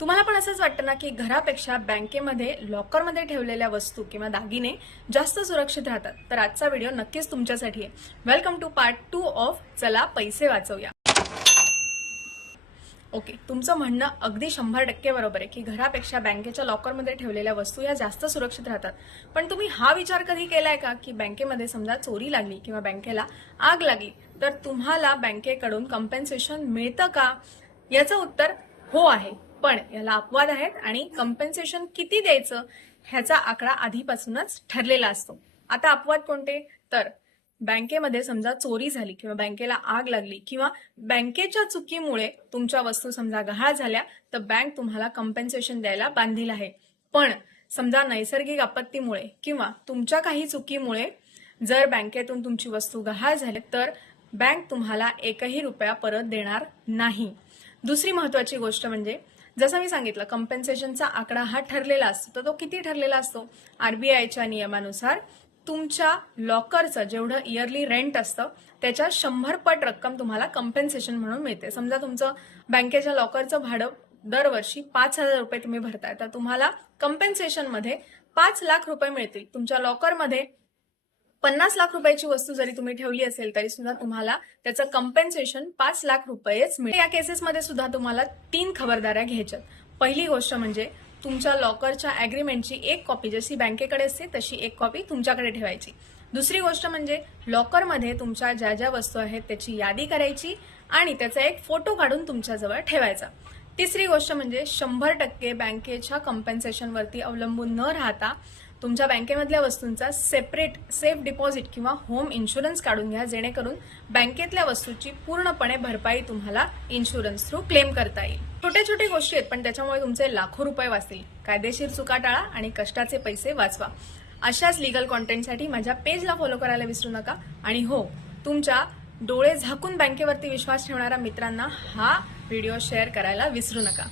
तुम्हाला पण असंच वाटतं ना की घरापेक्षा बँकेमध्ये लॉकरमध्ये ठेवलेल्या वस्तू किंवा दागिने जास्त सुरक्षित राहतात? तर आजचा व्हिडिओ नक्कीच तुमच्यासाठी आहे. वेलकम टू पार्ट 2 ऑफ चला पैसे वाचवूया. ओके, तुमचं म्हणणं अगदी 100% बरोबर आहे की घरापेक्षा बँकेच्या लॉकरमध्ये ठेवलेल्या वस्तू या जास्त सुरक्षित राहतात. पण तुम्ही हा विचार कधी केलाय का की बँकेमध्ये समजा चोरी लागली किंवा बँकेला आग लागली तर तुम्हाला बँकेकडून कॉम्पेन्सेशन मिळतं का? याचं उत्तर हो आहे. पण याला अपवाद आहेत आणि कॉम्पेन्सेशन किती द्यायचं ह्याचा आकडा आधीपासूनच ठरलेला असतो. आता अपवाद कोणते? तर बँकेमध्ये समजा चोरी झाली किंवा बँकेला आग लागली किंवा बँकेच्या चुकीमुळे तुमच्या वस्तू समजा गहाळ झाल्या तर बँक तुम्हाला कॉम्पेन्सेशन द्यायला बांधील आहे. पण समजा नैसर्गिक आपत्तीमुळे किंवा तुमच्या काही चुकीमुळे जर बँकेतून तुमची वस्तू गहाळ झाली तर बँक तुम्हाला एकही रुपया परत देणार नाही. दुसरी महत्वाची गोष्ट म्हणजे जसं मी सांगितलं कॉम्पेन्सेशनचा आकडा हा ठरलेला असतो. तर तो किती ठरलेला असतो? आरबीआयच्या नियमानुसार तुमच्या लॉकरचं जेवढं इयरली रेंट असतं त्याच्या 100 पट रक्कम तुम्हाला कॉम्पेन्सेशन म्हणून मिळते. समजा तुमचं बँकेच्या लॉकरचं भाडं दरवर्षी 5,000 रुपये तुम्ही भरताय तर तुम्हाला कॉम्पेन्सेशन मध्ये 5 लाख रुपये मिळतील. तुमच्या लॉकरमध्ये 50 लाख रुपयाची वस्तू जरी तुम्ही ठेवली असेल तरी सुद्धा तुम्हाला त्याचं कॉम्पेन्सेशन 5 लाख रुपयेच मिळेल. या केसेसमध्ये सुद्धा तुम्हाला 3 खबरदाऱ्या घ्यायच्यात. पहिली गोष्ट म्हणजे तुमच्या लॉकरच्या अग्रीमेंटची एक कॉपी जशी बँकेकडे असते तशी एक कॉपी तुमच्याकडे ठेवायची. दुसरी गोष्ट म्हणजे लॉकरमध्ये तुमच्या ज्या ज्या वस्तू आहेत त्याची यादी करायची आणि त्याचा एक फोटो काढून तुमच्याजवळ ठेवायचा. तिसरी गोष्ट म्हणजे 100% बँकेच्या कॉम्पेन्सेशनवरती अवलंबून न राहता तुमच्या बँकेमधल्या वस्तूंचा सेपरेट सेफ डिपॉझिट किंवा होम इन्शुरन्स काढून घ्या जेणेकरून बँकेतल्या वस्तूची पूर्णपणे भरपाई तुम्हाला इन्शुरन्स थ्रू क्लेम करता येईल. छोटे छोटे गोष्टी आहेत पण त्याच्यामुळे तुमचे लाखो रुपये वाचतील. कायदेशीर चुका टाळा आणि कष्टाचे पैसे वाचवा. अशाच लीगल कॉन्टेंटसाठी माझ्या पेजला फॉलो करायला विसरू नका. आणि हो, तुमच्या डोळे झाकून बँकेवरती विश्वास ठेवणाऱ्या मित्रांना हा व्हिडिओ शेअर करायला विसरू नका.